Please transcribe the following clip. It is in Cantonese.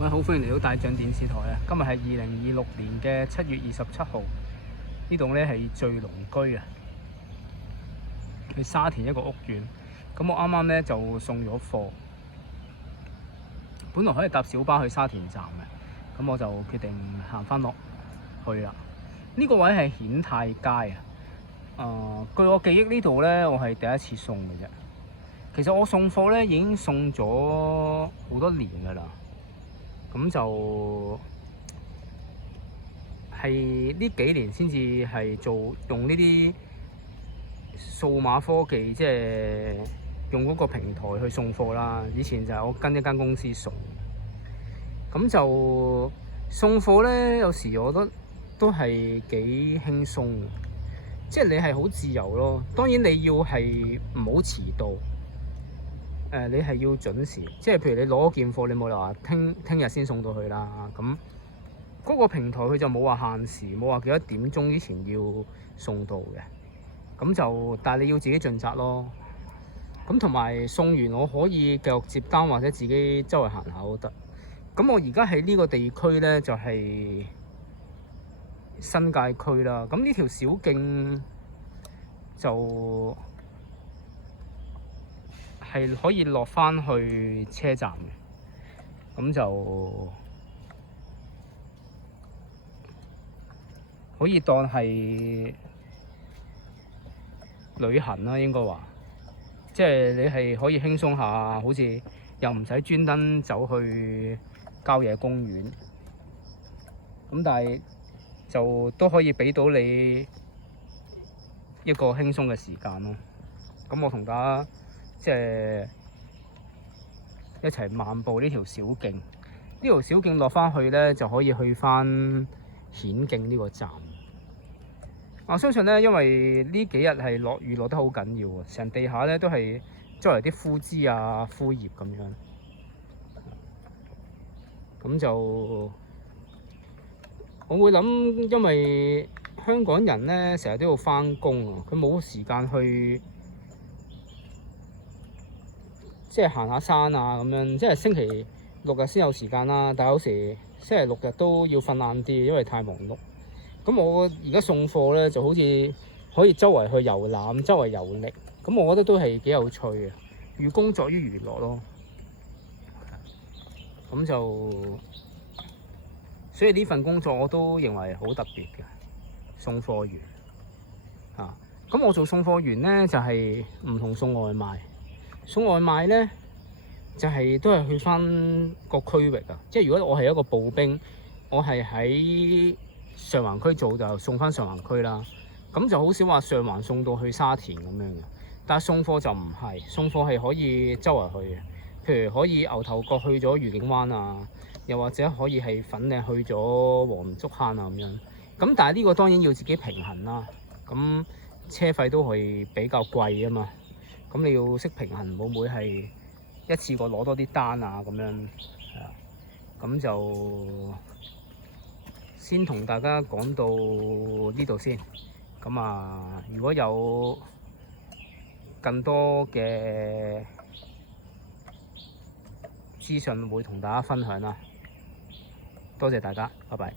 喂，好歡迎嚟到大象電視台啊！今日係2026年嘅7月27號，呢度咧係聚龍居啊，去沙田一個屋苑。咁我啱啱咧就送咗貨，本來可以搭小巴去沙田站嘅，咁我就決定行翻落去啦。呢個位係顯泰街啊。據我記憶呢度咧，我係第一次送嘅啫。其實我送貨咧已經送咗好多年㗎啦。咁就係呢幾年先至係用呢啲數碼科技，即係用嗰個平台去送貨啦。以前就係我跟一間公司送，咁就送貨咧，有時我覺得都係幾輕鬆嘅，即係你係好自由咯。當然你要係唔好遲到。你係要準時，即係譬如你攞件貨，你冇理由話聽日先送到去啦。咁嗰個平台佢就冇話限時，冇話幾多點鐘之前要送到嘅。咁就但係你要自己盡責咯。咁同埋送完我可以繼續接單或者自己周圍行下都得。咁我而家喺呢個地區咧就係新界區啦。咁呢條小徑就係可以落返去車站嘅，咁就可以當係旅行啦，應該話，即係你係可以輕鬆下，好似又唔使專登走去郊野公園，咁但係就都可以俾到你一個輕鬆嘅時間咯。咁我同大家即係一齊漫步呢條小徑，呢條小徑落返去咧就可以去返顯徑呢個站。我相信咧，因為呢幾日係落雨落得好緊要啊，成地下咧都係周圍啲枯枝啊、枯葉咁樣。咁就我會諗，因為香港人咧成日都要返工啊，佢冇時間去即係行下山啊咁樣，即係星期六日先有時間啦。但係有時星期六日都要瞓晏啲，因為太忙碌。咁我而家送貨咧，就好似可以周圍去遊覽、周圍遊歷。咁我覺得都係幾有趣嘅，寓工作於娛樂咯。咁就所以呢份工作我都認為好特別嘅，送貨員啊。咁我做送貨員咧就係唔同送外賣。送外賣咧就都係去返個區域啊，即係如果我係一個步兵，我係喺上環區做就送返上環區啦。咁就好少話上環送到去沙田咁樣嘅。但係送貨就唔係，送貨係可以周圍去嘅，譬如可以牛頭角去咗愉景灣啊，又或者可以係粉嶺去咗黃竹坑啊咁樣。咁但係呢個當然要自己平衡啦。咁車費都係比較貴啊嘛。咁你要識平衡，會唔會係一次過攞多啲單啊？咁樣係啊，咁就先同大家講到呢度先。咁啊，如果有更多嘅資訊，會同大家分享啦。多謝大家，拜拜。